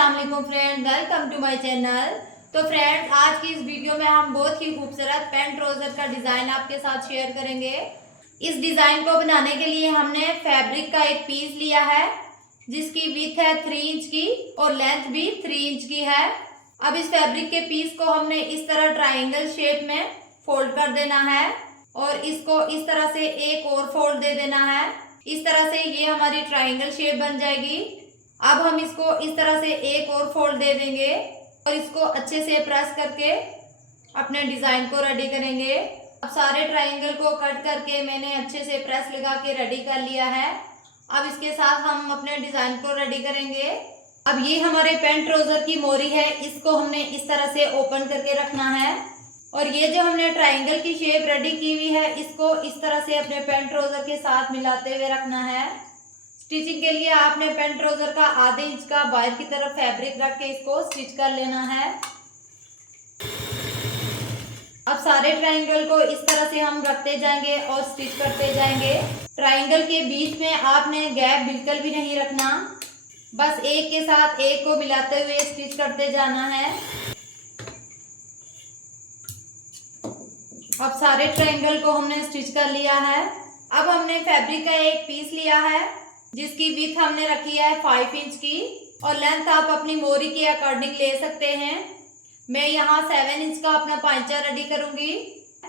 अस्सलाम वालेकुम friend, welcome to my channel. तो फ्रेंड्स, आज की इस वीडियो में हम बहुत ही खूबसूरत पैंट ट्राउजर का डिज़ाइन आपके साथ शेयर करेंगे। इस डिज़ाइन को बनाने के लिए हमने फैब्रिक का एक पीस लिया है जिसकी विड्थ है 3 इंच की और लेंथ भी 3 इंच की है। अब इस फैब्रिक के पीस को हमने इस तरह ट्राइंगल शेप में फोल्ड कर देना है और इसको इस तरह से एक और फोल्ड दे देना है। इस तरह से ये हमारी ट्राइंगल शेप बन जाएगी। अब हम इसको इस तरह से एक और फोल्ड दे देंगे और इसको अच्छे से प्रेस करके अपने डिज़ाइन को रेडी करेंगे। अब सारे ट्राइंगल को कट करके मैंने अच्छे से प्रेस लगा के रेडी कर लिया है। अब इसके साथ हम अपने डिज़ाइन को रेडी करेंगे। अब ये हमारे पैंट ट्राउजर की मोरी है, इसको हमने इस तरह से ओपन करके रखना है और ये जो हमने ट्राइंगल की शेप रेडी की हुई है इसको इस तरह से अपने पैंट ट्राउजर के साथ मिलाते हुए रखना है। स्टिचिंग के लिए आपने पैंट ट्राउजर का आधे इंच का बाहर की तरफ फैब्रिक रख के इसको स्टिच कर लेना है। अब सारे ट्राइंगल को इस तरह से हम रखते जाएंगे और स्टिच करते जाएंगे। ट्राइंगल के बीच में आपने गैप बिल्कुल भी नहीं रखना, बस एक के साथ एक को मिलाते हुए स्टिच करते जाना है। अब सारे ट्राइंगल को हमने स्टिच कर लिया है। अब हमने फैब्रिक का एक पीस लिया है जिसकी विड्थ हमने रखी है 5 इंच की और लेंथ आप अपनी मोरी के अकॉर्डिंग ले सकते हैं। मैं यहाँ 7 इंच का अपना पांचा रेडी करूंगी।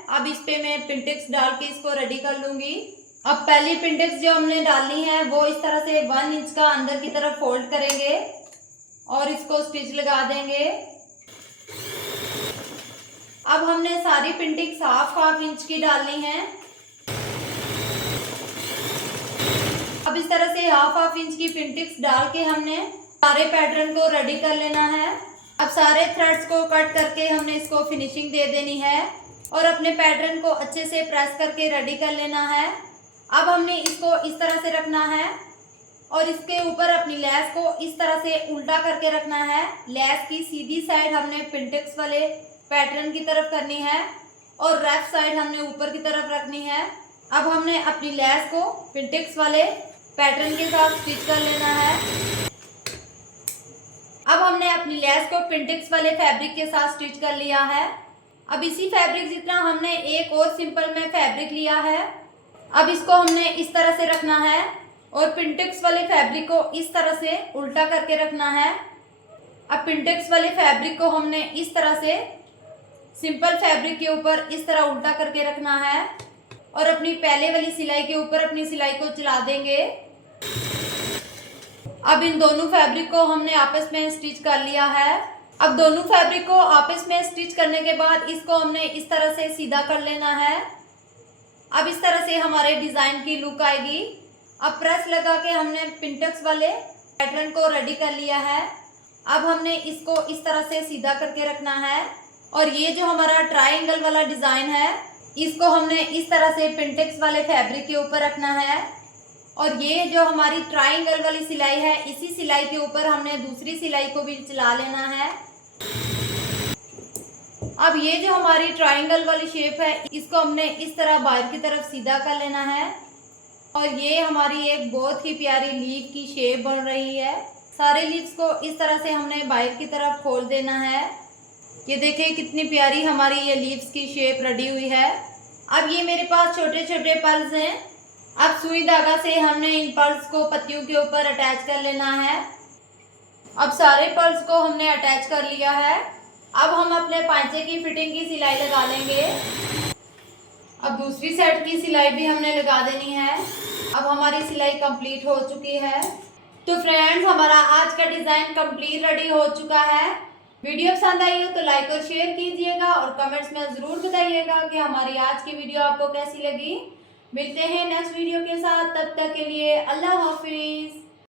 अब इस पे मैं पिंटेक्स डाल के इसको रेडी कर लूंगी। अब पहली पिंटेक्स जो हमने डालनी है वो इस तरह से 1 इंच का अंदर की तरफ फोल्ड करेंगे और इसको स्टिच लगा देंगे। अब हमने सारी पिंटेक्स हाफ इंच की डालनी है। अब इस तरह से हाफ इंच की पिंटेक्स डाल के हमने सारे पैटर्न को रेडी कर लेना है। अब सारे थ्रेड्स को कट करके हमने इसको फिनिशिंग दे देनी है और अपने पैटर्न को अच्छे से प्रेस करके रेडी कर लेना है। अब हमने इसको इस तरह से रखना है और इसके ऊपर अपनी लेस को इस तरह से उल्टा करके रखना है। लेस की सीधी साइड हमने पिंटेक्स वाले पैटर्न की तरफ करनी है और लेफ्ट साइड हमने ऊपर की तरफ रखनी है। अब हमने अपनी लेस को पिंटेक्स वाले पैटर्न के साथ स्टिच कर लेना है। अब हमने अपनी लेस को पिंटेक्स वाले फैब्रिक के साथ स्टिच कर लिया है। अब इसी फैब्रिक जितना हमने एक और सिंपल में फैब्रिक लिया है। अब इसको हमने इस तरह से रखना है और पिंटेक्स वाले फैब्रिक को इस तरह से उल्टा करके रखना है। अब पिंटेक्स वाले फैब्रिक को हमने इस तरह से सिंपल फैब्रिक के ऊपर इस तरह उल्टा करके रखना है और अपनी पहले वाली सिलाई के ऊपर अपनी सिलाई को चला देंगे। अब इन दोनों फैब्रिक को हमने आपस में स्टिच कर लिया है। अब दोनों फैब्रिक को आपस में स्टिच करने के बाद इसको हमने इस तरह से सीधा कर लेना है। अब इस तरह से हमारे डिज़ाइन की लुक आएगी। अब प्रेस लगा के हमने पिंटेक्स वाले पैटर्न को रेडी कर लिया है। अब हमने इसको इस तरह से सीधा करके रखना है और ये जो हमारा ट्रायंगल वाला डिज़ाइन है इसको हमने इस तरह से पिंटेक्स वाले फैब्रिक के ऊपर रखना है और ये जो हमारी ट्रायंगल वाली सिलाई है इसी सिलाई के ऊपर हमने दूसरी सिलाई को भी चला लेना है। अब ये जो हमारी ट्रायंगल वाली शेप है इसको हमने इस तरह बाहर की तरफ सीधा कर लेना है और ये हमारी एक बहुत ही प्यारी लीफ की शेप बन रही है। सारे लीव्स को इस तरह से हमने बाहर की तरफ खोल देना है। ये देखिए कितनी प्यारी हमारी ये लीव्स की शेप रेडी हुई है। अब ये मेरे पास छोटे छोटे पर्ल्स हैं। अब सुई धागा से हमने इन पर्ल्स को पत्तियों के ऊपर अटैच कर लेना है। अब सारे पर्ल्स को हमने अटैच कर लिया है। अब हम अपने पांचे की फिटिंग की सिलाई लगा लेंगे। अब दूसरी साइड की सिलाई भी हमने लगा देनी है। अब हमारी सिलाई कंप्लीट हो चुकी है। तो फ्रेंड्स, हमारा आज का डिज़ाइन कंप्लीट रेडी हो चुका है। वीडियो पसंद आई हो तो लाइक और शेयर कीजिएगा और कमेंट्स में ज़रूर बताइएगा कि हमारी आज की वीडियो आपको कैसी लगी। मिलते हैं नेक्स्ट वीडियो के साथ, तब तक के लिए अल्लाह हाफिज़।